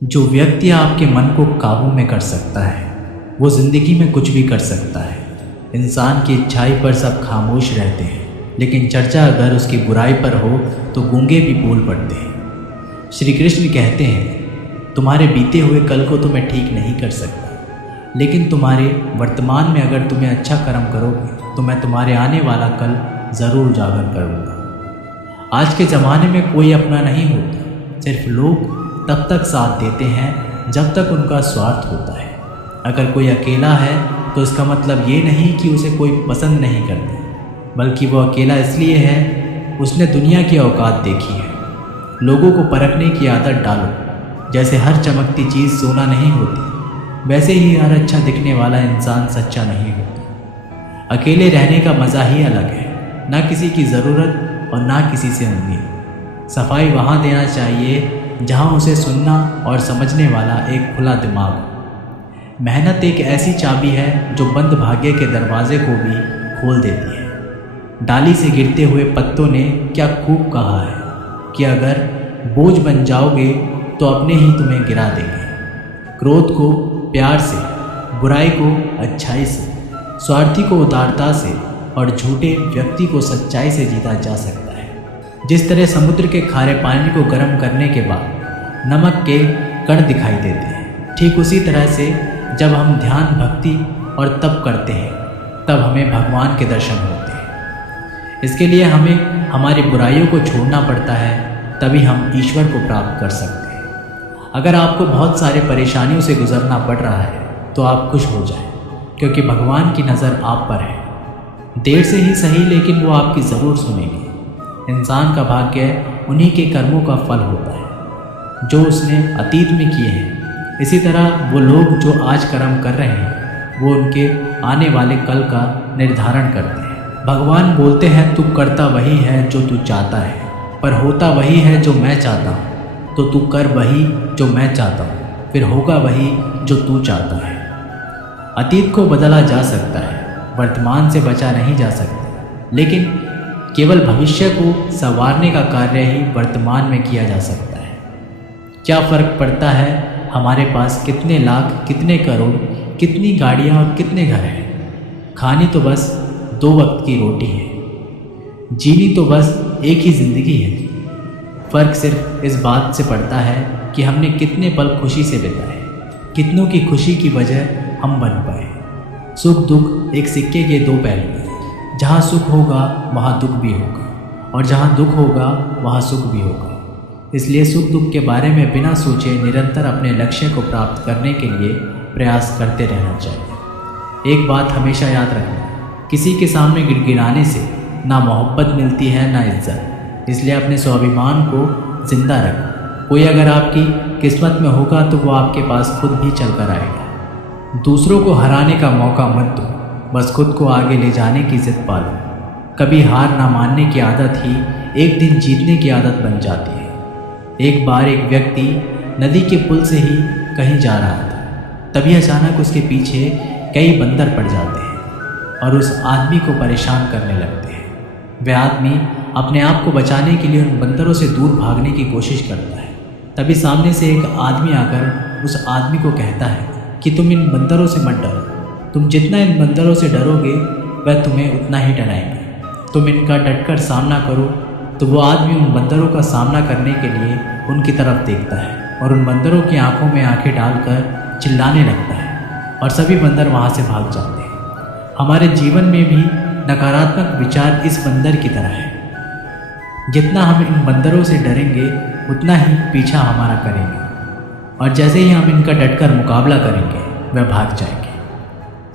जो व्यक्ति आपके मन को काबू में कर सकता है वो ज़िंदगी में कुछ भी कर सकता है। इंसान की इच्छाई पर सब खामोश रहते हैं, लेकिन चर्चा अगर उसकी बुराई पर हो तो गूंगे भी बोल पड़ते हैं। श्री कृष्ण कहते हैं, तुम्हारे बीते हुए कल को तो मैं ठीक नहीं कर सकता, लेकिन तुम्हारे वर्तमान में अगर तुम्हें अच्छा कर्म करोगे तो मैं तुम्हारे आने वाला कल ज़रूर उजागर करूँगा। आज के ज़माने में कोई अपना नहीं होता, सिर्फ लोग तब तक साथ देते हैं जब तक उनका स्वार्थ होता है। अगर कोई अकेला है तो इसका मतलब ये नहीं कि उसे कोई पसंद नहीं करता, बल्कि वो अकेला इसलिए है उसने दुनिया की औकात देखी है। लोगों को परखने की आदत डालो। जैसे हर चमकती चीज़ सोना नहीं होती, वैसे ही हर अच्छा दिखने वाला इंसान सच्चा नहीं होता। अकेले रहने का मज़ा ही अलग है, ना किसी की ज़रूरत और ना किसी से उम्मीद। सफाई वहाँ देना चाहिए जहाँ उसे सुनना और समझने वाला एक खुला दिमाग हो। मेहनत एक ऐसी चाबी है जो बंद भाग्य के दरवाजे को भी खोल देती है। डाली से गिरते हुए पत्तों ने क्या खूब कहा है कि अगर बोझ बन जाओगे तो अपने ही तुम्हें गिरा देंगे। क्रोध को प्यार से, बुराई को अच्छाई से, स्वार्थी को उदारता से और झूठे व्यक्ति को सच्चाई से जीता जा सकता है। जिस तरह समुद्र के खारे पानी को गर्म करने के बाद नमक के कण दिखाई देते हैं, ठीक उसी तरह से जब हम ध्यान, भक्ति और तप करते हैं तब हमें भगवान के दर्शन होते हैं। इसके लिए हमें हमारी बुराइयों को छोड़ना पड़ता है, तभी हम ईश्वर को प्राप्त कर सकते हैं। अगर आपको बहुत सारे परेशानियों से गुजरना पड़ रहा है तो आप खुश हो जाएं, क्योंकि भगवान की नज़र आप पर है। देर से ही सही, लेकिन वो आपकी ज़रूर सुनेंगे। इंसान का भाग्य उन्हीं के कर्मों का फल होता है जो उसने अतीत में किए हैं। इसी तरह वो लोग जो आज कर्म कर रहे हैं वो उनके आने वाले कल का निर्धारण करते हैं। भगवान बोलते हैं, तू करता वही है जो तू चाहता है, पर होता वही है जो मैं चाहता हूँ। तो तू कर वही जो मैं चाहता हूँ, फिर होगा वही जो तू चाहता है। अतीत को बदला जा सकता है, वर्तमान से बचा नहीं जा सकता, लेकिन केवल भविष्य को संवारने का कार्य ही वर्तमान में किया जा सकता है। क्या फ़र्क पड़ता है हमारे पास कितने लाख, कितने करोड़, कितनी गाड़ियाँ और कितने घर हैं। खानी तो बस 2 वक्त की रोटी है, जीनी तो बस एक ही ज़िंदगी है। फ़र्क सिर्फ इस बात से पड़ता है कि हमने कितने पल खुशी से बिताए, कितनों की खुशी की वजह हम बन पाए। सुख दुख एक सिक्के के 2 पहलू हैं। जहाँ सुख होगा वहाँ दुख भी होगा, और जहाँ दुख होगा वहाँ सुख भी होगा। इसलिए सुख दुख के बारे में बिना सोचे निरंतर अपने लक्ष्य को प्राप्त करने के लिए प्रयास करते रहना चाहिए। एक बात हमेशा याद रखना, किसी के सामने गिड़गिड़ाने से ना मोहब्बत मिलती है ना इज्जत। इसलिए अपने स्वाभिमान को जिंदा रखो। कोई अगर आपकी किस्मत में होगा तो वो आपके पास खुद भी चल कर आएगा। दूसरों को हराने का मौका मत दो, बस खुद को आगे ले जाने की जिद पालो। कभी हार ना मानने की आदत ही एक दिन जीतने की आदत बन जाती है। एक बार एक व्यक्ति नदी के पुल से ही कहीं जा रहा था, तभी अचानक उसके पीछे कई बंदर पड़ जाते हैं और उस आदमी को परेशान करने लगते हैं। वह आदमी अपने आप को बचाने के लिए उन बंदरों से दूर भागने की कोशिश करता है। तभी सामने से एक आदमी आकर उस आदमी को कहता है कि तुम इन बंदरों से मत डरो, तुम जितना इन बंदरों से डरोगे वह तुम्हें उतना ही डराएंगे। तुम इनका डटकर सामना करो। तो वो आदमी उन बंदरों का सामना करने के लिए उनकी तरफ देखता है और उन बंदरों की आंखों में आंखें डालकर चिल्लाने लगता है, और सभी बंदर वहाँ से भाग जाते हैं। हमारे जीवन में भी नकारात्मक विचार इस बंदर की तरह है। जितना हम इन बंदरों से डरेंगे उतना ही पीछा हमारा करेंगे, और जैसे ही हम इनका डटकर मुकाबला करेंगे वह भाग जाएंगे।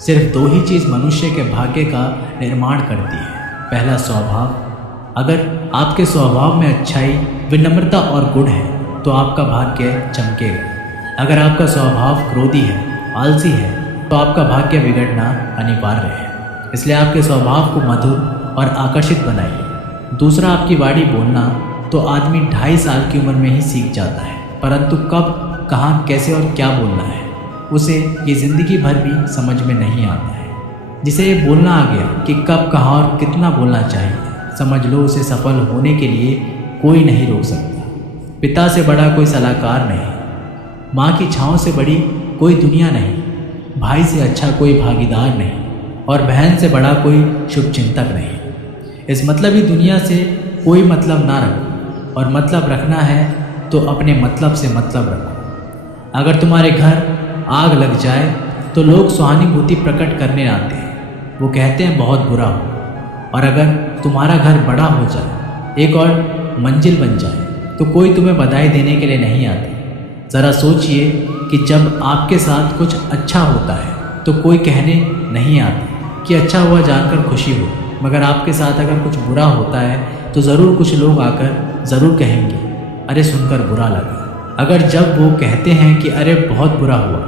सिर्फ 2 ही चीज़ मनुष्य के भाग्य का निर्माण करती है। पहला, स्वभाव। अगर आपके स्वभाव में अच्छाई, विनम्रता और गुण है तो आपका भाग्य चमकेगा। अगर आपका स्वभाव क्रोधी है, आलसी है, तो आपका भाग्य बिगड़ना अनिवार्य है। इसलिए आपके स्वभाव को मधुर और आकर्षित बनाइए। दूसरा, आपकी वाणी बोलना तो आदमी 2.5 साल की उम्र में ही सीख जाता है, परंतु कब, कहाँ, कैसे और क्या बोलना है उसे ये ज़िंदगी भर भी समझ में नहीं आता है। जिसे ये बोलना आ गया कि कब, कहाँ और कितना बोलना चाहिए, समझ लो उसे सफल होने के लिए कोई नहीं रोक सकता। पिता से बड़ा कोई सलाहकार नहीं, माँ की छाँव से बड़ी कोई दुनिया नहीं, भाई से अच्छा कोई भागीदार नहीं, और बहन से बड़ा कोई शुभचिंतक नहीं। इस मतलबी दुनिया से कोई मतलब ना रखो, और मतलब रखना है तो अपने मतलब से मतलब रखो। अगर तुम्हारे घर आग लग जाए तो लोग सहानुभूति प्रकट करने आते हैं, वो कहते हैं बहुत बुरा हो। और अगर तुम्हारा घर बड़ा हो जाए, एक और मंजिल बन जाए, तो कोई तुम्हें बधाई देने के लिए नहीं आता। ज़रा सोचिए कि जब आपके साथ कुछ अच्छा होता है तो कोई कहने नहीं आता कि अच्छा हुआ जानकर खुशी हो, मगर आपके साथ अगर कुछ बुरा होता है तो ज़रूर कुछ लोग आकर ज़रूर कहेंगे अरे सुनकर बुरा लगा। अगर जब वो कहते हैं कि अरे बहुत बुरा हुआ,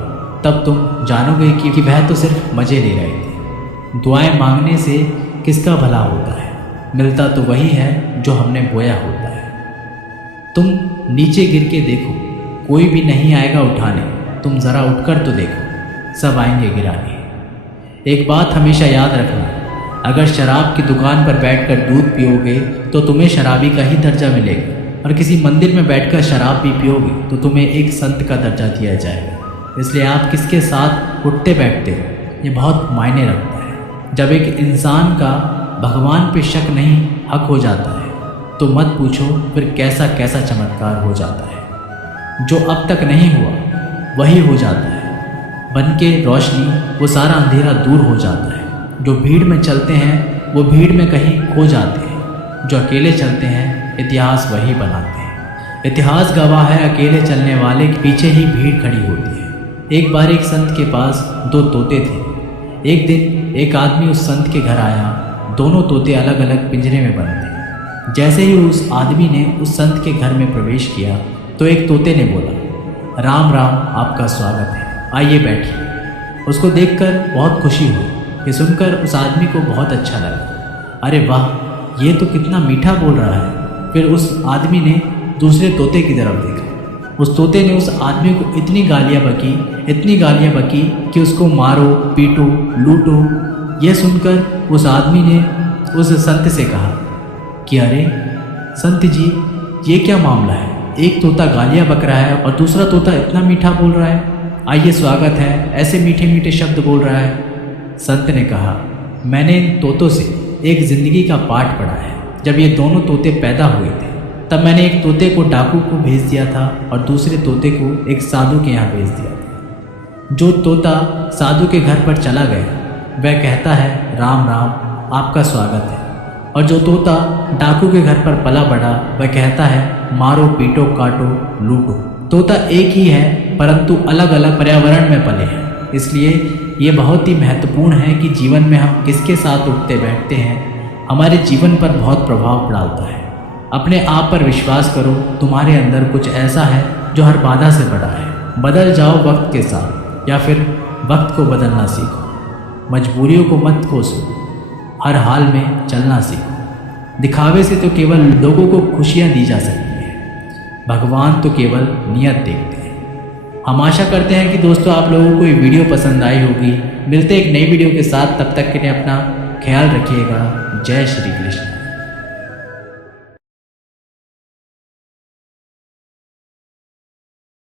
तब तुम जानोगे कि वह तो सिर्फ मज़े ले रहे थे। दुआएं मांगने से किसका भला होता है, मिलता तो वही है जो हमने बोया होता है। तुम नीचे गिर के देखो, कोई भी नहीं आएगा उठाने, तुम ज़रा उठकर तो देखो, सब आएंगे गिराने। एक बात हमेशा याद रखना, अगर शराब की दुकान पर बैठकर दूध पियोगे तो तुम्हें शराबी का ही दर्जा मिलेगा, और किसी मंदिर में बैठकर शराब भी पियोगे तो तुम्हें एक संत का दर्जा दिया जाएगा। इसलिए आप किसके साथ उठते बैठते हो, ये बहुत मायने रखता है। जब एक इंसान का भगवान पे शक नहीं हक हो जाता है तो मत पूछो फिर कैसा कैसा चमत्कार हो जाता है। जो अब तक नहीं हुआ वही हो जाता है, बन के रोशनी वो सारा अंधेरा दूर हो जाता है। जो भीड़ में चलते हैं वो भीड़ में कहीं खो जाते हैं, जो अकेले चलते हैं इतिहास वही बनाते हैं। इतिहास गवाह है अकेले चलने वाले के पीछे ही भीड़ खड़ी होती है। एक बार एक संत के पास 2 तोते थे। एक दिन एक आदमी उस संत के घर आया, दोनों तोते अलग अलग पिंजरे में बंद थे। जैसे ही उस आदमी ने उस संत के घर में प्रवेश किया तो एक तोते ने बोला राम राम, आपका स्वागत है, आइए बैठिए। उसको देखकर बहुत खुशी हुई। ये सुनकर उस आदमी को बहुत अच्छा लगा। अरे वाह, ये तो कितना मीठा बोल रहा है। फिर उस आदमी ने दूसरे तोते की तरफ देखा। उस तोते ने उस आदमी को इतनी गालियाँ बकी कि उसको मारो, पीटो, लूटो। यह सुनकर उस आदमी ने उस संत से कहा कि अरे संत जी, ये क्या मामला है? एक तोता गालियाँ बक रहा है और दूसरा तोता इतना मीठा बोल रहा है, आइए स्वागत है, ऐसे मीठे मीठे शब्द बोल रहा है। संत ने कहा मैंने इन तोतों से एक ज़िंदगी का पाठ पढ़ा है। जब ये दोनों तोते पैदा हुए थे तब मैंने एक तोते को डाकू को भेज दिया था और दूसरे तोते को एक साधु के यहाँ भेज दिया था। जो तोता साधु के घर पर चला गया वह कहता है राम राम, आपका स्वागत है, और जो तोता डाकू के घर पर पला बढ़ा वह कहता है मारो, पीटो, काटो, लूटो। तोता एक ही है परंतु अलग अलग पर्यावरण में पले हैं। इसलिए ये बहुत ही महत्वपूर्ण है कि जीवन में हम किसके साथ उठते बैठते हैं हमारे जीवन पर बहुत प्रभाव डालता है। अपने आप पर विश्वास करो, तुम्हारे अंदर कुछ ऐसा है जो हर बाधा से बड़ा है। बदल जाओ वक्त के साथ, या फिर वक्त को बदलना सीखो। मजबूरियों को मत कोसो, हर हाल में चलना सीखो। दिखावे से तो केवल लोगों को खुशियाँ दी जा सकती हैं, भगवान तो केवल नियत देखते हैं। हम आशा करते हैं कि दोस्तों आप लोगों को ये वीडियो पसंद आई होगी। मिलते एक नई वीडियो के साथ, तब तक के लिए अपना ख्याल रखिएगा। जय श्री कृष्ण।